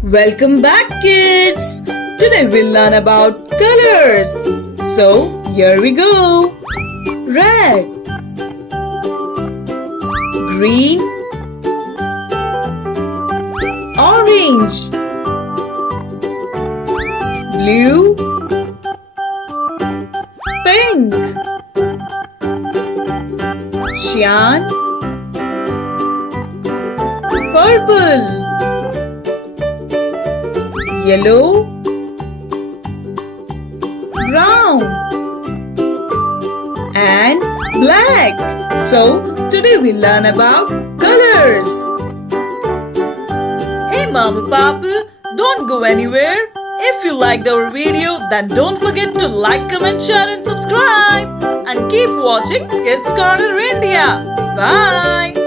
Welcome back, kids! Today we'll learn about colors. So, here we go. Red, green, orange, blue, pink, cyan, purple, yellow, brown, and black. So, today we learn about colors. Hey Mama Papa, don't go anywhere. If you liked our video, then don't forget to like, comment, share and subscribe. And keep watching Kids Corner India. Bye.